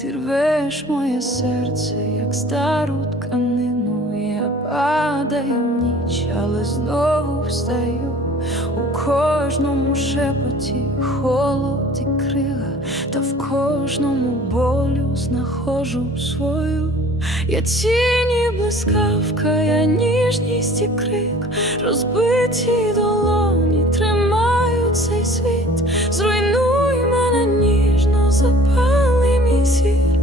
Ти рвеш моє серце, як стару тканину. Я падаю в ніч, але знову встаю. У кожному шепоті холод і крига, та в кожному болю знаходжу свою. Я тінь і блискавка, я ніжність і крик, розбиті долоні тримають цей світ. Зруйнуй мене ніжно, запали мій зір,